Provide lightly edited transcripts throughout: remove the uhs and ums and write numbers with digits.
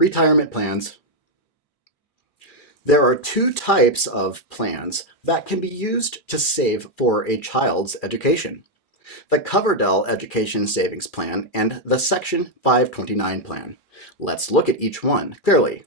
Retirement plans. There are two types of plans that can be used to save for a child's education: the Coverdell Education Savings Plan and the Section 529 Plan. Let's look at each one clearly.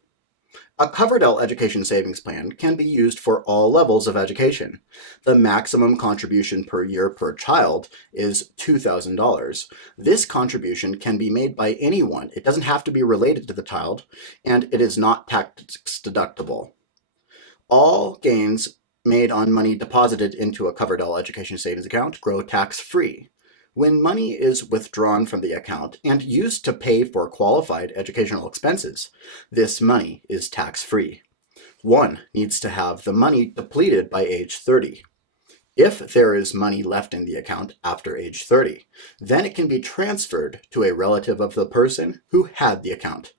A Coverdell Education Savings Plan can be used for all levels of education. The maximum contribution per year per child is $2,000. This contribution can be made by anyone. It doesn't have to be related to the child, and it is not tax deductible. All gains made on money deposited into a Coverdell Education Savings account grow tax-free. When money is withdrawn from the account and used to pay for qualified educational expenses, this money is tax-free. One needs to have the money depleted by age 30. If there is money left in the account after age 30, then it can be transferred to a relative of the person who had the account.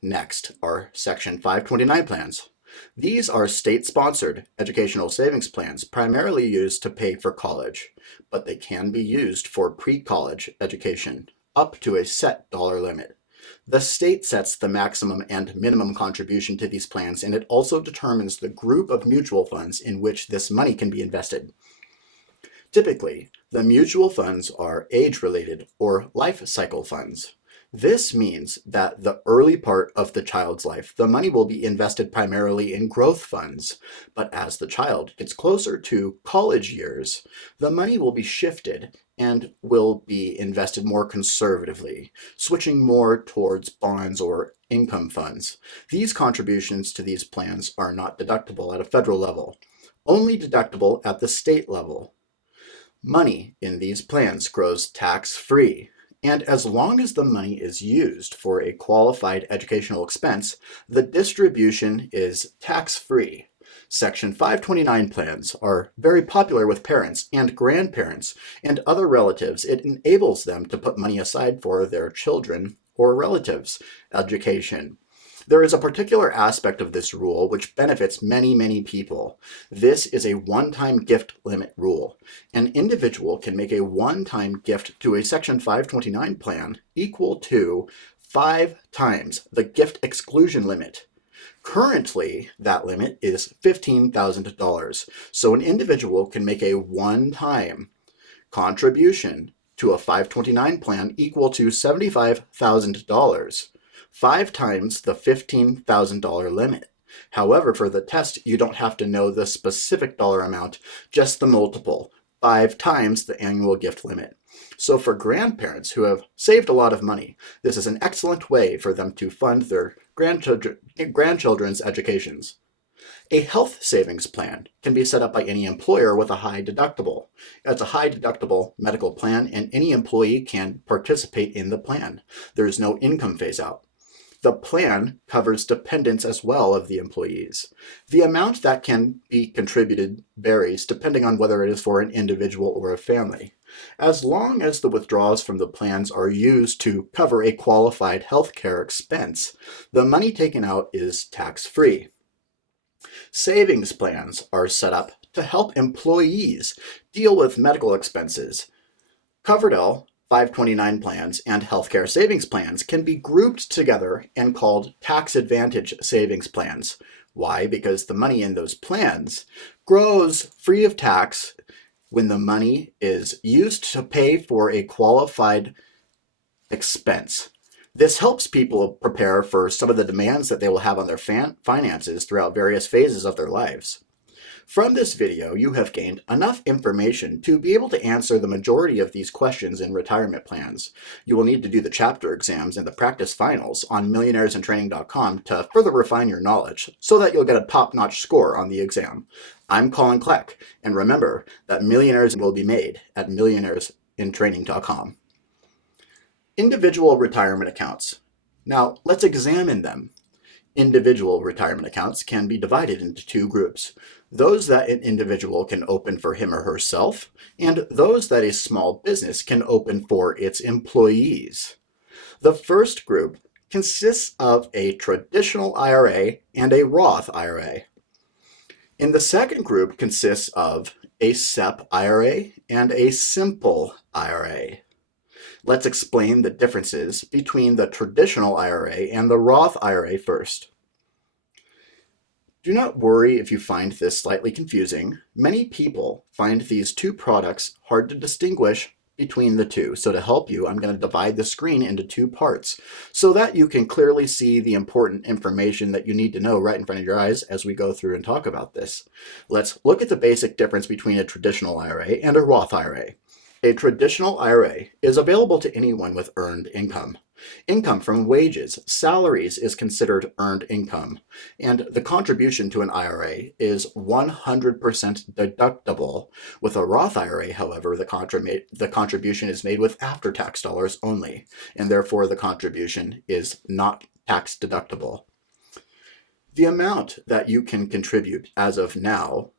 Next are Section 529 plans. These are state-sponsored educational savings plans primarily used to pay for college, but they can be used for pre-college education up to a set dollar limit. The state sets the maximum and minimum contribution to these plans, and it also determines the group of mutual funds in which this money can be invested. Typically, the mutual funds are age-related or life cycle funds. This means that the early part of the child's life, the money will be invested primarily in growth funds, but as the child gets closer to college years, the money will be shifted and will be invested more conservatively, switching more towards bonds or income funds. These contributions to these plans are not deductible at a federal level, only deductible at the state level. Money in these plans grows tax-free. And as long as the money is used for a qualified educational expense, the distribution is tax-free. Section 529 plans are very popular with parents and grandparents and other relatives. It enables them to put money aside for their children or relatives' education. There is a particular aspect of this rule which benefits many people. This is a one-time gift limit rule. An individual can make a one-time gift to a Section 529 plan equal to 5 times the gift exclusion limit. Currently, that limit is $15,000. So an individual can make a one-time contribution to a 529 plan equal to $75,000. 5 times the $15,000 limit. However, for the test, you don't have to know the specific dollar amount, just the multiple, 5 times the annual gift limit. So for grandparents who have saved a lot of money, this is an excellent way for them to fund their grandchildren's educations. A health savings plan can be set up by any employer with a high deductible. It's a high deductible medical plan, and any employee can participate in the plan. There is no income phase out. The plan covers dependents as well of the employees. The amount that can be contributed varies depending on whether it is for an individual or a family. As long as the withdrawals from the plans are used to cover a qualified health care expense, the money taken out is tax-free. Savings plans are set up to help employees deal with medical expenses. Coverdell 529 plans and healthcare savings plans can be grouped together and called tax advantage savings plans. Why? Because the money in those plans grows free of tax when the money is used to pay for a qualified expense. This helps people prepare for some of the demands that they will have on their finances throughout various phases of their lives. From this video, you have gained enough information to be able to answer the majority of these questions in retirement plans. You will need to do the chapter exams and the practice finals on millionairesintraining.com to further refine your knowledge so that you'll get a top-notch score on the exam. I'm Colin Kleck, and remember that millionaires will be made at millionairesintraining.com. Individual retirement accounts. Now, let's examine them. Individual retirement accounts can be divided into two groups: those that an individual can open for him or herself, and those that a small business can open for its employees. The first group consists of a traditional IRA and a Roth IRA. And the second group consists of a SEP IRA and a simple IRA. Let's explain the differences between the traditional IRA and the Roth IRA first. Do not worry if you find this slightly confusing. Many people find these two products hard to distinguish between the two. So to help you, I'm going to divide the screen into two parts so that you can clearly see the important information that you need to know right in front of your eyes as we go through and talk about this. Let's look at the basic difference between a traditional IRA and a Roth IRA. A traditional IRA is available to anyone with earned income. Income from wages, salaries is considered earned income, and the contribution to an IRA is 100% deductible. With a Roth IRA, however, the contribution is made with after-tax dollars only, and therefore the contribution is not tax deductible. The amount that you can contribute as of now,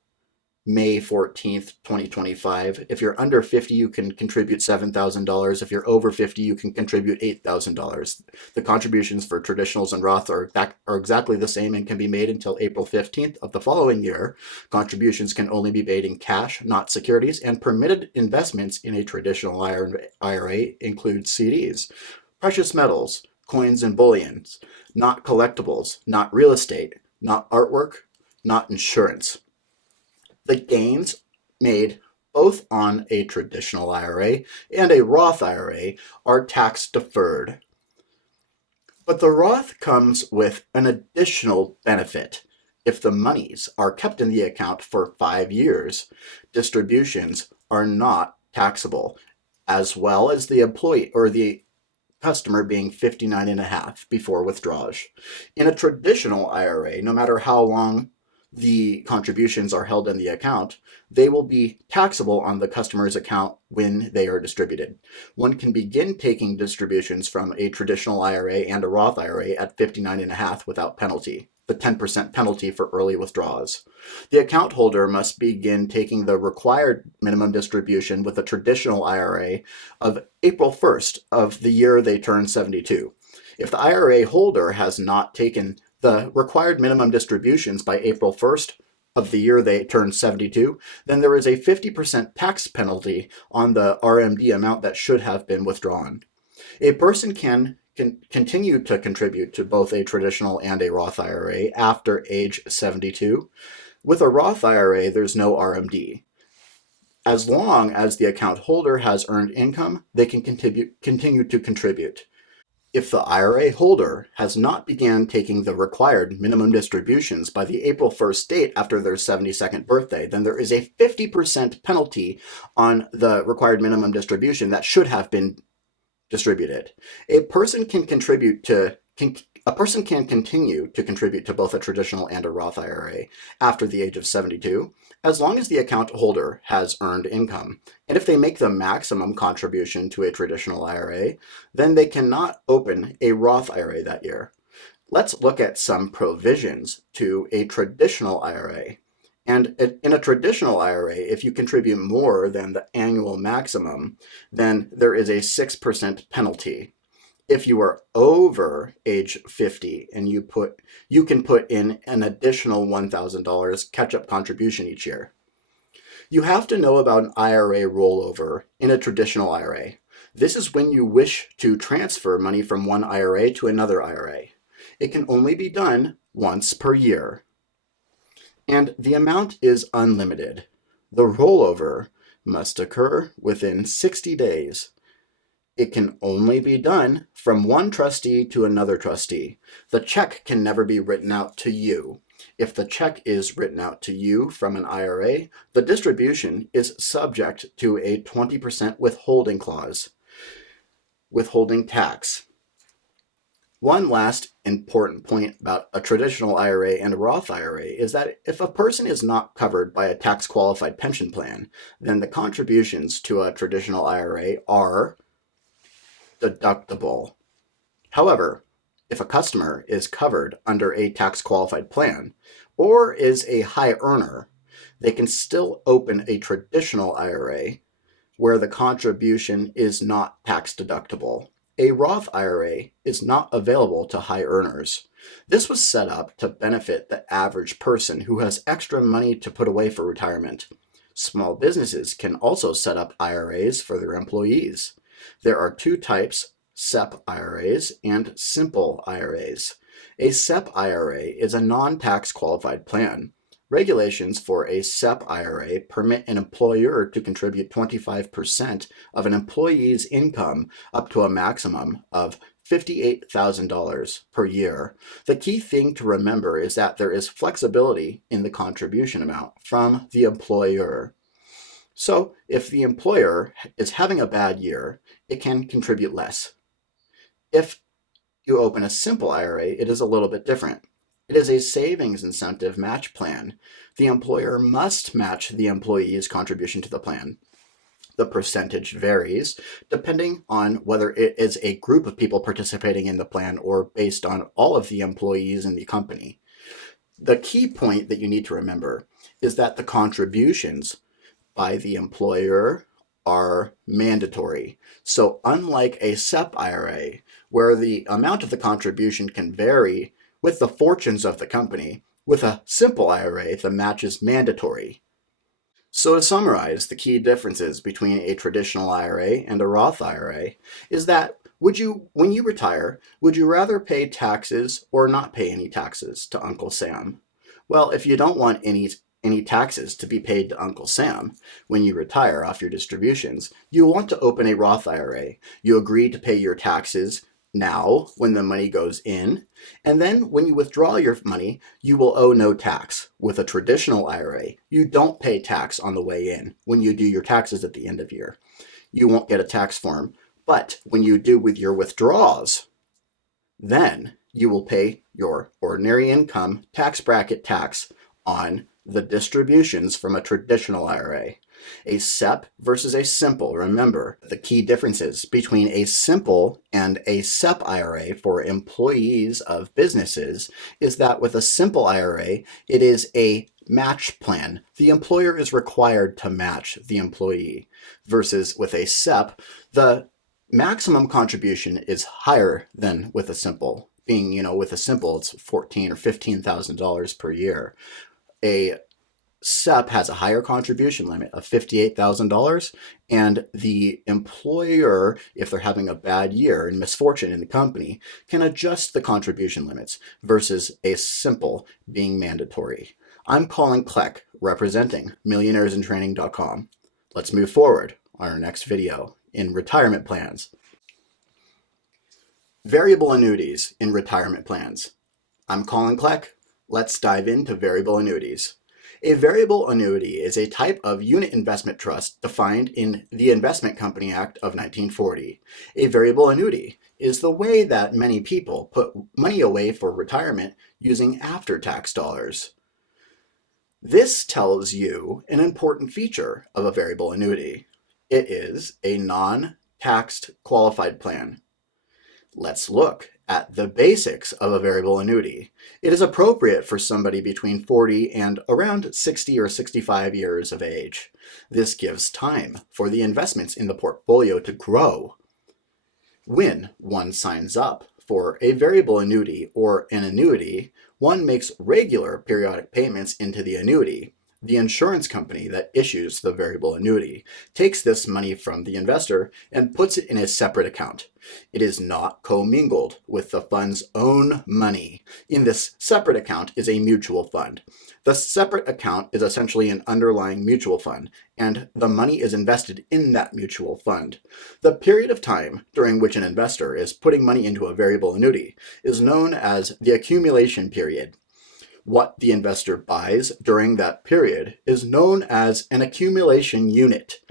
May 14th, 2025. If you're under 50, you can contribute $7,000. If you're over 50, you can contribute $8,000. The contributions for traditionals and Roth are exactly the same and can be made until April 15th of the following year. Contributions can only be made in cash, not securities, and permitted investments in a traditional IRA include CDs, precious metals, coins and bullions, not collectibles, not real estate, not artwork, not insurance. The gains made both on a traditional IRA and a Roth IRA are tax deferred. But the Roth comes with an additional benefit. If the monies are kept in the account for 5 years, distributions are not taxable, as well as the employee or the customer being 59 and a half before withdrawals. In a traditional IRA, no matter how long the contributions are held in the account, they will be taxable on the customer's account when they are distributed. One can begin taking distributions from a traditional IRA and a Roth IRA at 59 and a half without penalty, the 10% penalty for early withdrawals. The account holder must begin taking the required minimum distribution with a traditional IRA of April 1st of the year they turn 72. If the IRA holder has not taken the required minimum distributions by April 1st of the year they turn 72, then there is a 50% tax penalty on the RMD amount that should have been withdrawn. A person can continue to contribute to both a traditional and a Roth IRA after age 72. With a Roth IRA, there's no RMD. As long as the account holder has earned income, they can continue to contribute. If the IRA holder has not began taking the required minimum distributions by the April 1st date after their 72nd birthday, then there is a 50% penalty on the required minimum distribution that should have been distributed. A person can continue to contribute to both a traditional and a Roth IRA after the age of 72, as long as the account holder has earned income. And if they make the maximum contribution to a traditional IRA, then they cannot open a Roth IRA that year. Let's look at some provisions to a traditional IRA. And in a traditional IRA, if you contribute more than the annual maximum, then there is a 6% penalty. If you are over age 50 and you can put in an additional $1,000 catch-up contribution each year. You have to know about an IRA rollover in a traditional IRA. This is when you wish to transfer money from one IRA to another IRA. It can only be done once per year. And the amount is unlimited. The rollover must occur within 60 days. It can only be done from one trustee to another trustee. The check can never be written out to you. If the check is written out to you from an IRA, the distribution is subject to a 20% withholding clause, withholding tax. One last important point about a traditional IRA and a Roth IRA is that if a person is not covered by a tax-qualified pension plan, then the contributions to a traditional IRA are deductible. However, if a customer is covered under a tax-qualified plan or is a high earner, they can still open a traditional IRA where the contribution is not tax deductible. A Roth IRA is not available to high earners. This was set up to benefit the average person who has extra money to put away for retirement. Small businesses can also set up IRAs for their employees. There are two types, SEP IRAs and simple IRAs. A SEP IRA is a non-tax qualified plan. Regulations for a SEP IRA permit an employer to contribute 25% of an employee's income up to a maximum of $58,000 per year. The key thing to remember is that there is flexibility in the contribution amount from the employer. So if the employer is having a bad year, it can contribute less. If you open a simple IRA, it is a little bit different. It is a savings incentive match plan. The employer must match the employee's contribution to the plan. The percentage varies depending on whether it is a group of people participating in the plan or based on all of the employees in the company. The key point that you need to remember is that the contributions by the employer are mandatory. So unlike a SEP IRA, where the amount of the contribution can vary with the fortunes of the company, with a simple IRA, the match is mandatory. So to summarize, the key differences between a traditional IRA and a Roth IRA is that when you retire, would you rather pay taxes or not pay any taxes to Uncle Sam? Well, if you don't want any taxes to be paid to Uncle Sam when you retire off your distributions, you want to open a Roth IRA. You agree to pay your taxes now when the money goes in, and then when you withdraw your money, you will owe no tax. With a traditional IRA, you don't pay tax on the way in when you do your taxes at the end of year. You won't get a tax form, but when you do with your withdrawals, then you will pay your ordinary income tax bracket tax on the distributions from a traditional IRA. A SEP versus a simple. Remember, the key differences between a simple and a SEP IRA for employees of businesses is that with a simple IRA, it is a match plan. The employer is required to match the employee, versus with a SEP, the maximum contribution is higher than with a simple. With a simple, it's $14,000 or $15,000 per year. A SEP has a higher contribution limit of $58,000, and the employer, if they're having a bad year and misfortune in the company, can adjust the contribution limits versus a simple being mandatory. I'm Colin Kleck, representing millionairesintraining.com. Let's move forward on our next video in retirement plans. Variable annuities in retirement plans. I'm Colin Kleck. Let's dive into variable annuities. A variable annuity is a type of unit investment trust defined in the Investment Company Act of 1940. A variable annuity is the way that many people put money away for retirement using after-tax dollars. This tells you an important feature of a variable annuity. It is a non-taxed qualified plan. Let's look at the basics of a variable annuity. It is appropriate for somebody between 40 and around 60 or 65 years of age. This gives time for the investments in the portfolio to grow. When one signs up for a variable annuity or an annuity, one makes regular periodic payments into the annuity. The insurance company that issues the variable annuity takes this money from the investor and puts it in a separate account. It is not commingled with the fund's own money. In this separate account is a mutual fund. The separate account is essentially an underlying mutual fund, and the money is invested in that mutual fund. The period of time during which an investor is putting money into a variable annuity is known as the accumulation period. What the investor buys during that period is known as an accumulation unit.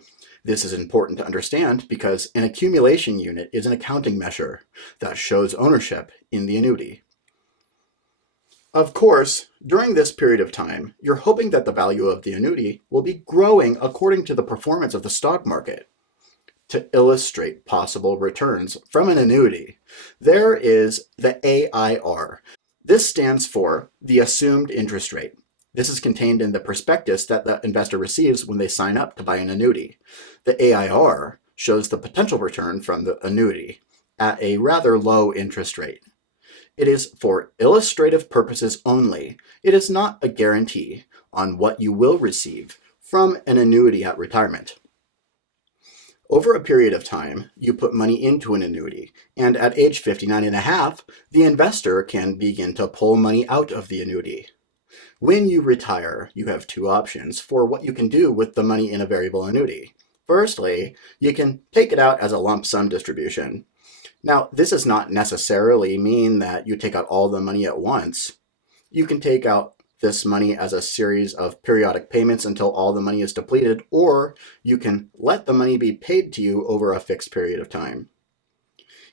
This is important to understand because an accumulation unit is an accounting measure that shows ownership in the annuity. Of course, during this period of time, you're hoping that the value of the annuity will be growing according to the performance of the stock market. To illustrate possible returns from an annuity, there is the AIR. This stands for the assumed interest rate. This is contained in the prospectus that the investor receives when they sign up to buy an annuity. The AIR shows the potential return from the annuity at a rather low interest rate. It is for illustrative purposes only. It is not a guarantee on what you will receive from an annuity at retirement. Over a period of time, you put money into an annuity, and at age 59 and a half, the investor can begin to pull money out of the annuity. When you retire, you have two options for what you can do with the money in a variable annuity. Firstly, you can take it out as a lump sum distribution. Now, this does not necessarily mean that you take out all the money at once. You can take out this money as a series of periodic payments until all the money is depleted, or you can let the money be paid to you over a fixed period of time.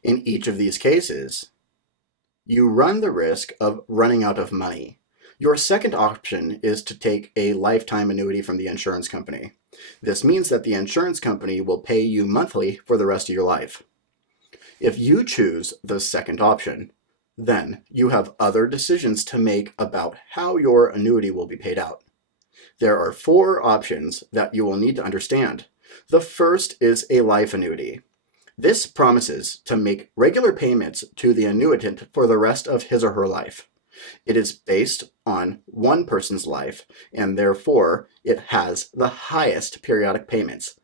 In each of these cases, you run the risk of running out of money. Your second option is to take a lifetime annuity from the insurance company. This means that the insurance company will pay you monthly for the rest of your life. If you choose the second option, then you have other decisions to make about how your annuity will be paid out. There are four options that you will need to understand. The first is a life annuity. This promises to make regular payments to the annuitant for the rest of his or her life. It is based on one person's life, and therefore it has the highest periodic payments.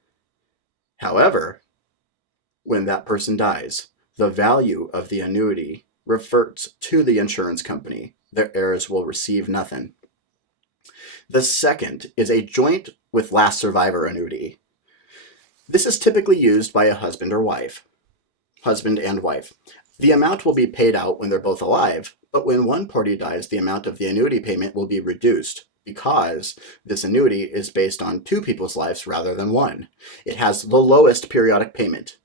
However, when that person dies, the value of the annuity reverts to the insurance company. Their heirs will receive nothing. The second is a joint with last survivor annuity. This is typically used by a husband or wife, husband and wife. The amount will be paid out when they're both alive, but when one party dies, the amount of the annuity payment will be reduced because this annuity is based on two people's lives rather than one. It has the lowest periodic payment.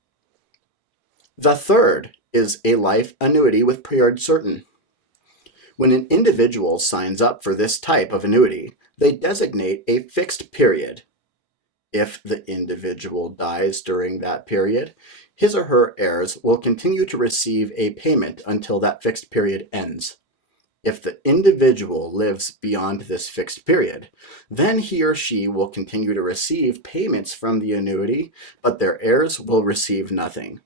The third is a life annuity with period certain. When an individual signs up for this type of annuity, they designate a fixed period. If the individual dies during that period, his or her heirs will continue to receive a payment until that fixed period ends. If the individual lives beyond this fixed period, then he or she will continue to receive payments from the annuity, but their heirs will receive nothing.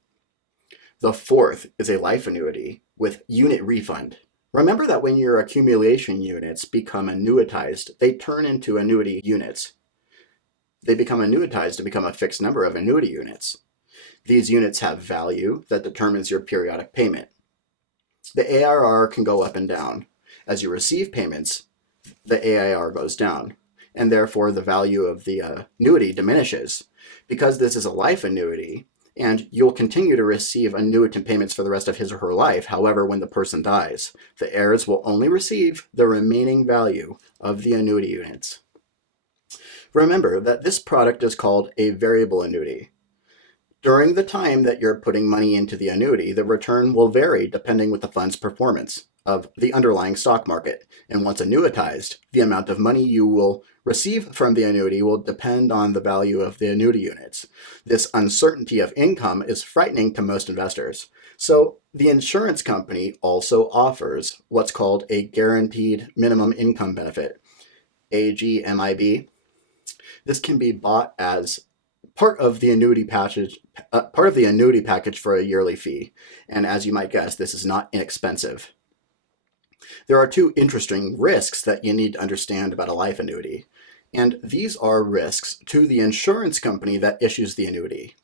The fourth is a life annuity with unit refund. Remember that when your accumulation units become annuitized, they turn into annuity units. They become annuitized to become a fixed number of annuity units. These units have value that determines your periodic payment. The AIR can go up and down. As you receive payments, the AIR goes down, and therefore the value of the annuity diminishes. Because this is a life annuity, and you'll continue to receive annuitant payments for the rest of his or her life. However, when the person dies, the heirs will only receive the remaining value of the annuity units. Remember that this product is called a variable annuity. During the time that you're putting money into the annuity, the return will vary depending with the fund's performance of the underlying stock market. And once annuitized, the amount of money you will receive from the annuity will depend on the value of the annuity units. This uncertainty of income is frightening to most investors. So the insurance company also offers what's called a guaranteed minimum income benefit, AGMIB. This can be bought as part of the annuity package for a yearly fee. And as you might guess, this is not inexpensive. There are two interesting risks that you need to understand about a life annuity. And these are risks to the insurance company that issues the annuity.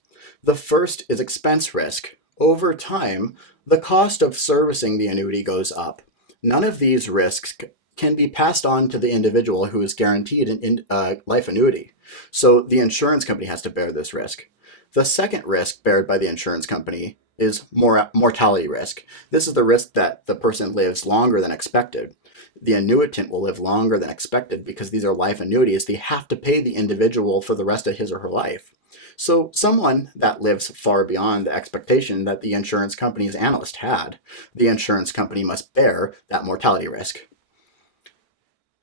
The first is expense risk. Over time, the cost of servicing the annuity goes up. None of these risks can be passed on to the individual who is guaranteed a life annuity. So the insurance company has to bear this risk. The second risk bared by the insurance company is mortality risk. This is the risk that the person lives longer than expected. The annuitant will live longer than expected because these are life annuities. They have to pay the individual for the rest of his or her life. So someone that lives far beyond the expectation that the insurance company's analyst had, the insurance company must bear that mortality risk.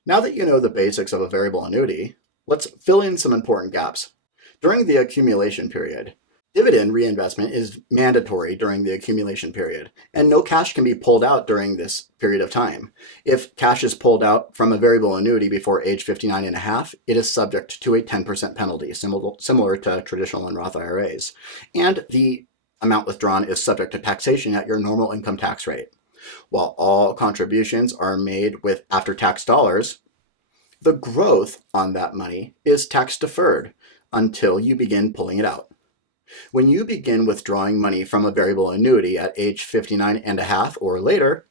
Now that you know the basics of a variable annuity, let's fill in some important gaps. During the accumulation period, dividend reinvestment is mandatory during the accumulation period, and no cash can be pulled out during this period of time. If cash is pulled out from a variable annuity before age 59 and a half, it is subject to a 10% penalty, similar to traditional and Roth IRAs. And the amount withdrawn is subject to taxation at your normal income tax rate. While all contributions are made with after-tax dollars, the growth on that money is tax-deferred until you begin pulling it out. When you begin withdrawing money from a variable annuity at age 59 and a half or later,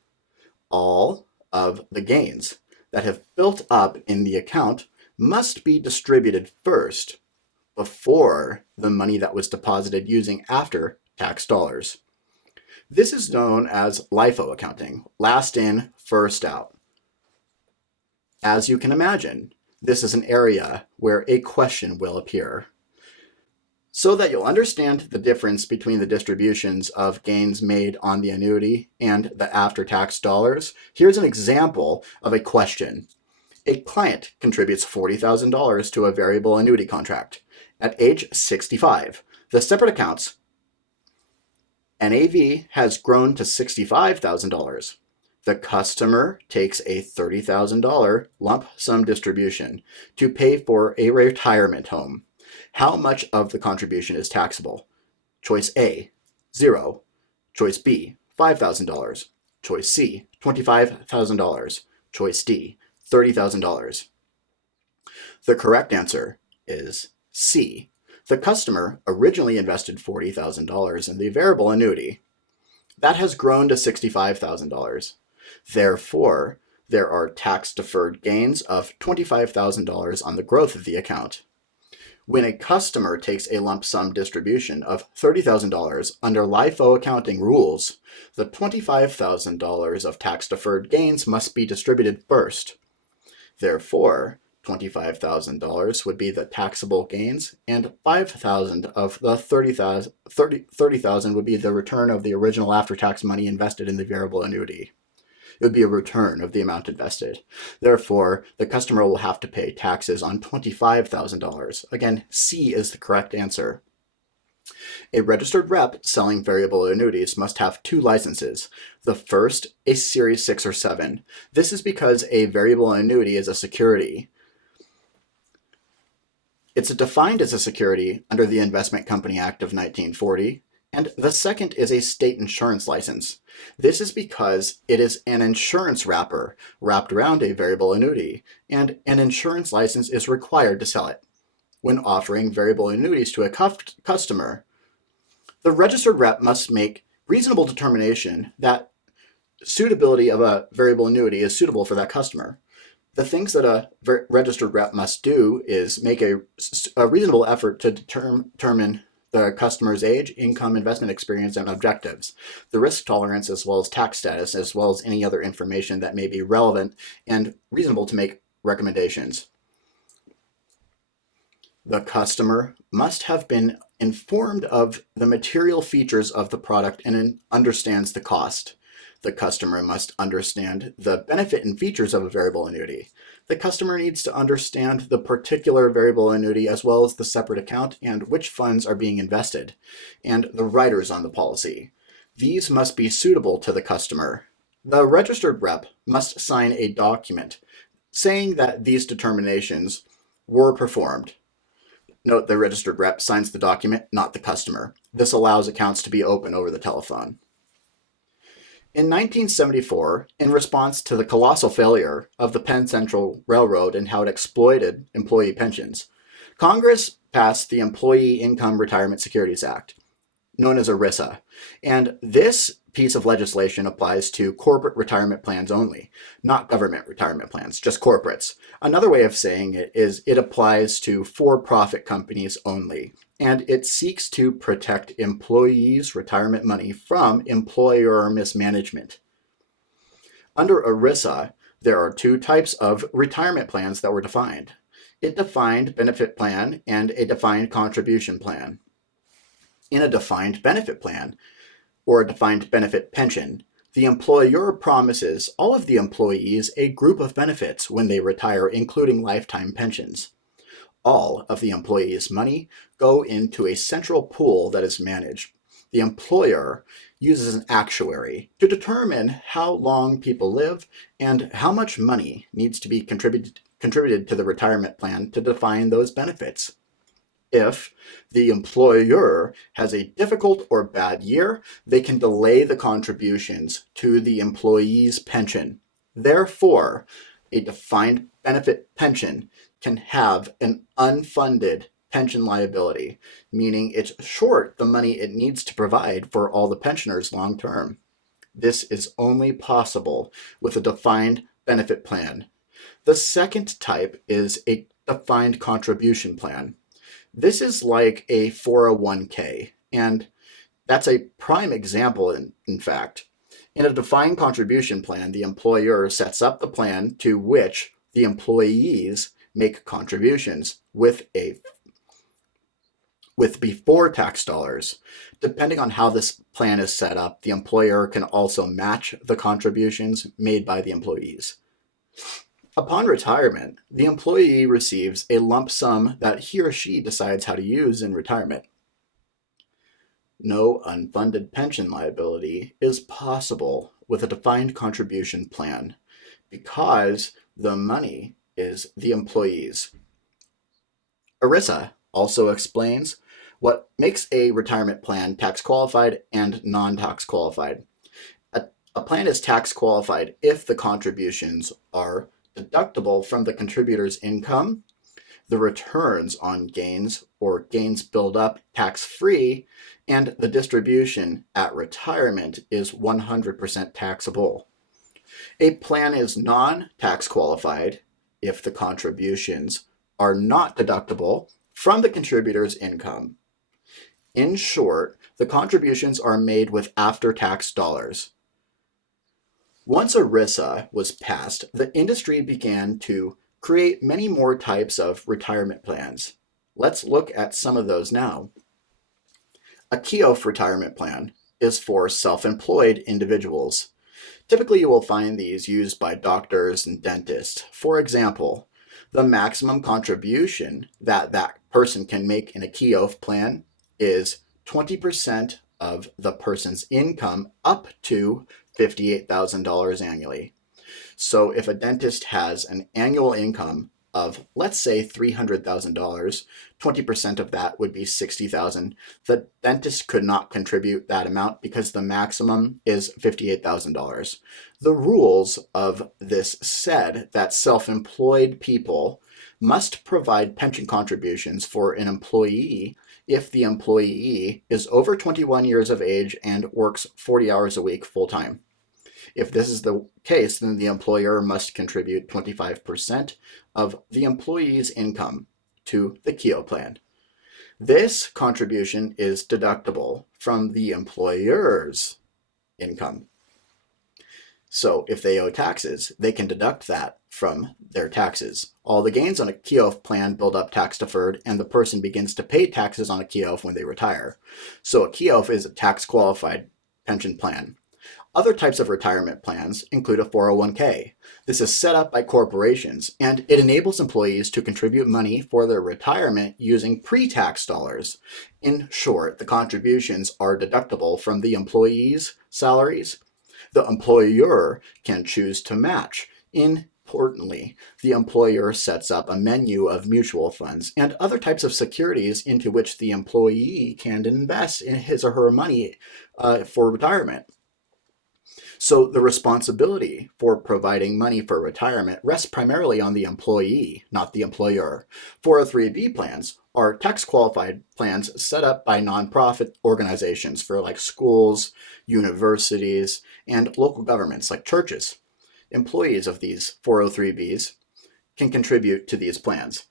all of the gains that have built up in the account must be distributed first before the money that was deposited using after tax dollars. This is known as LIFO accounting, last in, first out. As you can imagine, this is an area where a question will appear. So that you'll understand the difference between the distributions of gains made on the annuity and the after-tax dollars, here's an example of a question. A client contributes $40,000 to a variable annuity contract. At age 65, the separate accounts NAV has grown to $65,000. The customer takes a $30,000 lump sum distribution to pay for a retirement home. How much of the contribution is taxable? Choice A, 0. Choice B, $5,000. Choice C, $25,000. Choice D, $30,000. The correct answer is C. The customer originally invested $40,000 in the variable annuity. That has grown to $65,000. Therefore, there are tax-deferred gains of $25,000 on the growth of the account. When a customer takes a lump sum distribution of $30,000 under LIFO accounting rules, the $25,000 of tax-deferred gains must be distributed first. Therefore, $25,000 would be the taxable gains, and $5,000 of the $30,000 would be the return of the original after-tax money invested in the variable annuity. It would be a return of the amount invested. Therefore, the customer will have to pay taxes on $25,000. Again, C is the correct answer. A registered rep selling variable annuities must have 2 licenses. The first, a Series 6 or 7. This is because a variable annuity is a security. It's defined as a security under the Investment Company Act of 1940, and the second is a state insurance license. This is because it is an insurance wrapper wrapped around a variable annuity, and an insurance license is required to sell it. When offering variable annuities to a customer, the registered rep must make reasonable determination that suitability of a variable annuity is suitable for that customer. The things that a registered rep must do is make a reasonable effort to determine the customer's age, income, investment experience, and objectives, the risk tolerance, as well as tax status, as well as any other information that may be relevant and reasonable to make recommendations. The customer must have been informed of the material features of the product and understands the cost. The customer must understand the benefit and features of a variable annuity. The customer needs to understand the particular variable annuity as well as the separate account and which funds are being invested, and the riders on the policy. These must be suitable to the customer. The registered rep must sign a document saying that these determinations were performed. Note the registered rep signs the document, not the customer. This allows accounts to be open over the telephone. In 1974, in response to the colossal failure of the Penn Central Railroad and how it exploited employee pensions, Congress passed the Employee Income Retirement Securities Act, known as ERISA, and this piece of legislation applies to corporate retirement plans only, not government retirement plans, just corporates. Another way of saying it is it applies to for-profit companies only, and it seeks to protect employees' retirement money from employer mismanagement. Under ERISA, there are 2 types of retirement plans that were defined: a defined benefit plan and a defined contribution plan. In a defined benefit plan, or a defined benefit pension, the employer promises all of the employees a group of benefits when they retire, including lifetime pensions. All of the employees' money go into a central pool that is managed. The employer uses an actuary to determine how long people live and how much money needs to be contributed to the retirement plan to define those benefits. If the employer has a difficult or bad year, they can delay the contributions to the employee's pension. Therefore, a defined benefit pension can have an unfunded pension liability, meaning it's short the money it needs to provide for all the pensioners long term. This is only possible with a defined benefit plan. The second type is a defined contribution plan. This is like a 401k, and that's a prime example in fact. In a defined contribution plan, the employer sets up the plan to which the employees make contributions with before tax dollars. Depending on how this plan is set up, the employer can also match the contributions made by the employees. Upon retirement, the employee receives a lump sum that he or she decides how to use in retirement. No unfunded pension liability is possible with a defined contribution plan because the money is the employee's. ERISA also explains what makes a retirement plan tax qualified and non-tax qualified. A plan is tax qualified if the contributions are deductible from the contributor's income, the returns on gains or gains build up tax-free, and the distribution at retirement is 100% taxable. A plan is non-tax qualified if the contributions are not deductible from the contributor's income. In short, the contributions are made with after-tax dollars. Once ERISA was passed, the industry began to create many more types of retirement plans. Let's look at some of those now. A Keogh retirement plan is for self-employed individuals. Typically, you will find these used by doctors and dentists. For example, the maximum contribution that person can make in a Keogh plan is 20% of the person's income up to $58,000 annually. So if a dentist has an annual income of, let's say, $300,000, 20% of that would be $60,000. The dentist could not contribute that amount because the maximum is $58,000. The rules of this said that self-employed people must provide pension contributions for an employee if the employee is over 21 years of age and works 40 hours a week full-time. If this is the case, then the employer must contribute 25% of the employee's income to the Keogh plan. This contribution is deductible from the employer's income. So if they owe taxes, they can deduct that from their taxes. All the gains on a Keogh plan build up tax-deferred, and the person begins to pay taxes on a Keogh when they retire. So a Keogh is a tax-qualified pension plan. Other types of retirement plans include a 401k. This is set up by corporations, and it enables employees to contribute money for their retirement using pre-tax dollars. In short, the contributions are deductible from the employee's salaries. The employer can choose to match. Importantly, the employer sets up a menu of mutual funds and other types of securities into which the employee can invest in his or her money for retirement. So the responsibility for providing money for retirement rests primarily on the employee, not the employer. 403B plans are tax-qualified plans set up by nonprofit organizations for like schools, universities, and local governments like churches. Employees of these 403Bs can contribute to these plans.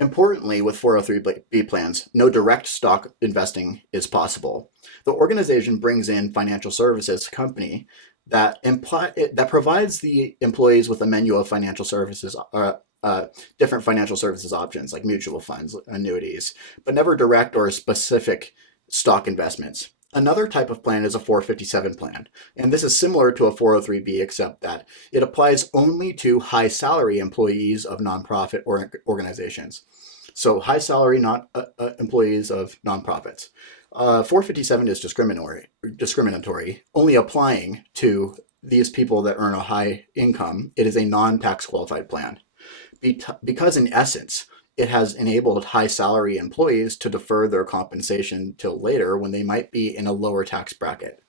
Importantly, with 403B plans, no direct stock investing is possible. The organization brings in financial services company that provides the employees with a menu of financial services, different financial services options like mutual funds, annuities, but never direct or specific stock investments. Another type of plan is a 457 plan, and this is similar to a 403B except that it applies only to high salary employees of nonprofit organizations. So high salary employees of nonprofits. 457 is discriminatory, only applying to these people that earn a high income. It is a non-tax qualified plan because in essence, it has enabled high salary employees to defer their compensation till later when they might be in a lower tax bracket.